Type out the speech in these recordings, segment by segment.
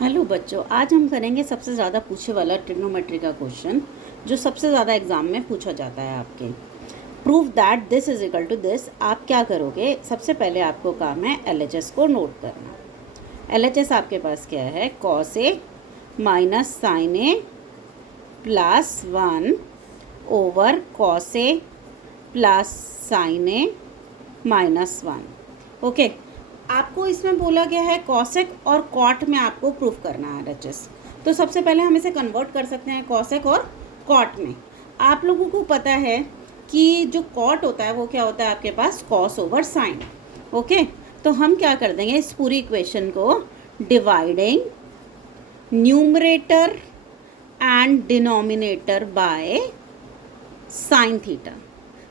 Hello बच्चों, आज हम करेंगे सबसे ज़्यादा पूछे वाला ट्रिग्नोमेट्री का क्वेश्चन जो सबसे ज़्यादा एग्जाम में पूछा जाता है आपके। Prove that this is equal to this. आप क्या करोगे, सबसे पहले आपको काम है LHS को नोट करना। LHS आपके पास क्या है, cos A minus sign A plus 1 over cos A plus sign A minus 1। Okay, आपको इसमें बोला गया है कॉसेक और कॉट में आपको प्रूफ करना है LHS। तो सबसे पहले हम इसे कन्वर्ट कर सकते हैं कॉसेक और कॉट में। आप लोगों को पता है कि जो कॉट होता है वो क्या होता है आपके पास, कॉस ओवर साइन। ओके, तो हम क्या कर देंगे, इस पूरी इक्वेशन को dividing numerator and denominator by sine theta.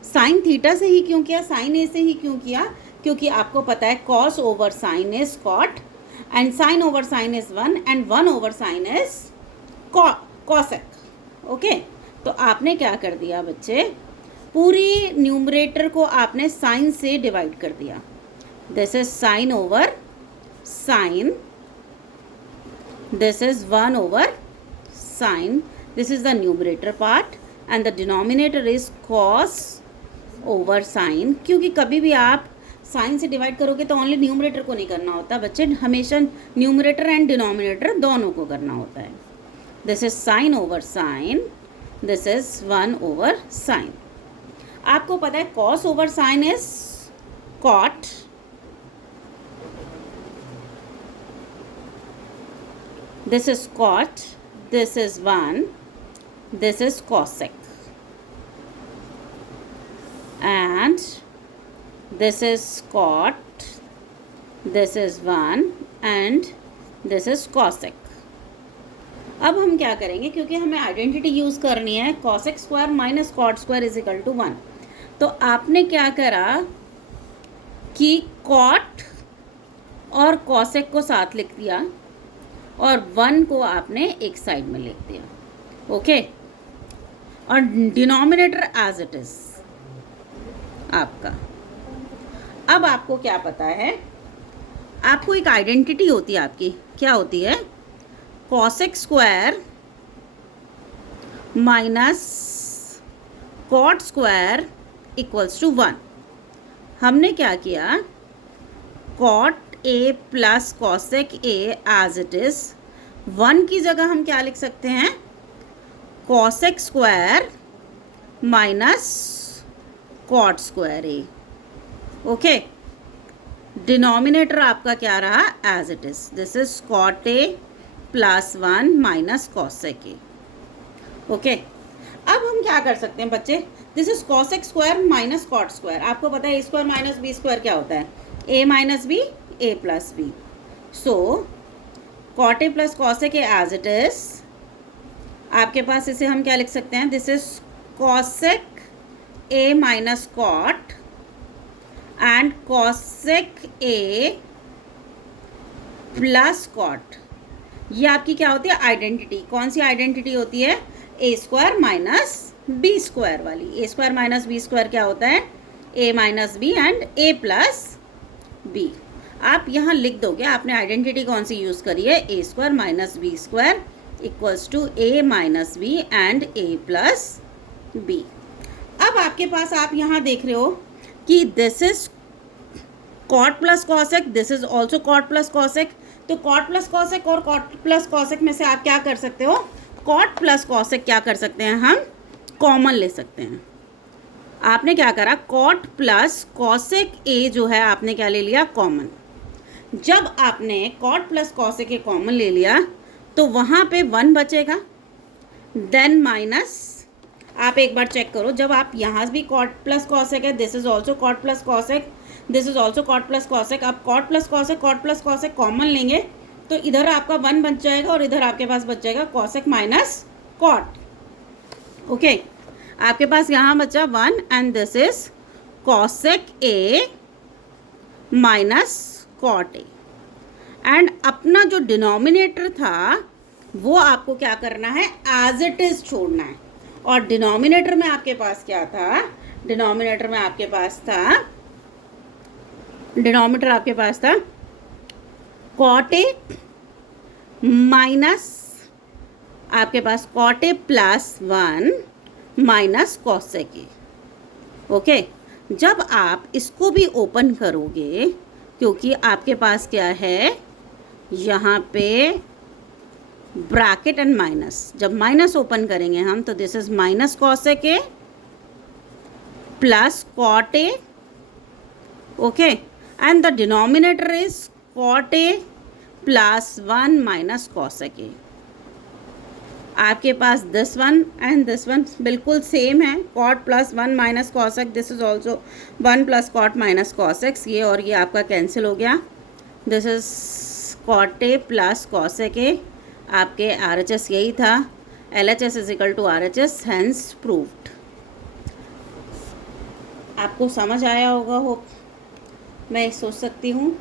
Sine theta से ही क्यों किया, साइन ए से ही क्यों किया, क्योंकि आपको पता है cos over sine is cot and sine over sine is 1 and 1 over sine is cosec. Okay, तो आपने क्या कर दिया बच्चे, पूरी न्यूमरेटर को आपने साइन से डिवाइड कर दिया। This is sine over sine, this is 1 over sine, this is the numerator part and the denominator is cos over sine. क्योंकि कभी भी आप साइन से डिवाइड करोगे तो ओनली न्यूमरेटर को नहीं करना होता बच्चे, हमेशा न्यूमरेटर एंड डिनोमिनेटर दोनों को करना होता है। This is sine over sine, this is 1 over sine. आपको पता है cos over sine is cot, this is cot, this is 1, this is cosec and this is cot, this is 1 and this is cosec। अब हम क्या करेंगे, क्योंकि हमें identity use करनी है, cosec square minus cot square is equal to 1। तो आपने क्या करा कि कॉट और cosec को साथ लिख दिया और 1 को आपने एक साइड में लिख दिया। ओके, और डिनोमिनेटर एज इट इज़ आपका। अब आपको क्या पता है, आपको एक आइडेंटिटी होती है आपकी, क्या होती है, cosec square minus cot square equals to 1। हमने क्या किया, cot A plus cosec A as it is, 1 की जगह हम क्या लिख सकते हैं, cosec square minus cot square A. Okay, denominator आपका क्या रहा, as it is, this is cot A plus 1 minus cosec A. Okay, अब हम क्या कर सकते हैं बच्चे, this is cosec square minus cot square. आपको पता है A square minus B square क्या होता है, A minus B, A plus B. So cot A plus cosec A as it is, आपके पास इसे हम क्या लिख सकते हैं, this is cosec a minus cot and cosec a plus cot। ये आपकी क्या होती है, आइडेंटिटी। कौन सी आइडेंटिटी होती है, A square minus B square वाली। A square minus B square क्या होता है, A minus B and A plus B. आप यहाँ लिख दोगे, आपने आइडेंटिटी कौन सी यूज़ करी है, A square minus B square equals to A minus B and A plus B. अब आपके पास आप यहाँ देख रहे हो कि this is cot plus cosec, this is also cot plus cosec. तो कॉट प्लस कॉसेक और कॉट प्लस कॉसेक में से आप क्या कर सकते हो, कॉट प्लस कॉसेक क्या कर सकते हैं, हम कॉमन ले सकते हैं। आपने क्या करा, कॉट प्लस कॉसेक ए जो है आपने क्या ले लिया, कॉमन। जब आपने cot plus cosec A common ले लिया तो वहाँ पे 1 बचेगा, देन माइनस, आप एक बार चेक करो, जब आप यहाँ भी कॉट प्लस कॉसेक है, this is also cot plus cosec, this is also cot plus cosec. आप कॉट प्लस कॉसेक कॉमन लेंगे तो इधर आपका 1 बच जाएगा और इधर आपके पास बच जाएगा कॉसेक माइनस कॉट। ओके, आपके पास यहाँ बचा 1 and this is cosec A minus cot A. And अपना जो डिनोमिनेटर था वो आपको क्या करना है, एज इट इज छोड़ना है। और डिनोमिनेटर में आपके पास क्या था, डिनोमिनेटर में आपके पास था, डिनोमिनेटर आपके पास था कॉट ए माइनस आपके पास cot A plus 1 minus cosec A. Okay, जब आप इसको भी ओपन करोगे, क्योंकि आपके पास क्या है यहाँ पे ब्रैकेट एंड माइनस, जब माइनस ओपन करेंगे हम तो this is minus cosec A plus cot A, okay, and the denominator is cot A plus 1 minus cosec A. आपके पास this one and this one बिल्कुल सेम है, cot plus 1 minus cosec, this is also 1 plus cot minus cosecs, ये और ये आपका cancel हो गया। This is cot A plus cosec A, आपके RHS यही था, LHS is equal to RHS, hence proved. आपको समझ आया होगा, होप मैं सोच सकती हूँ।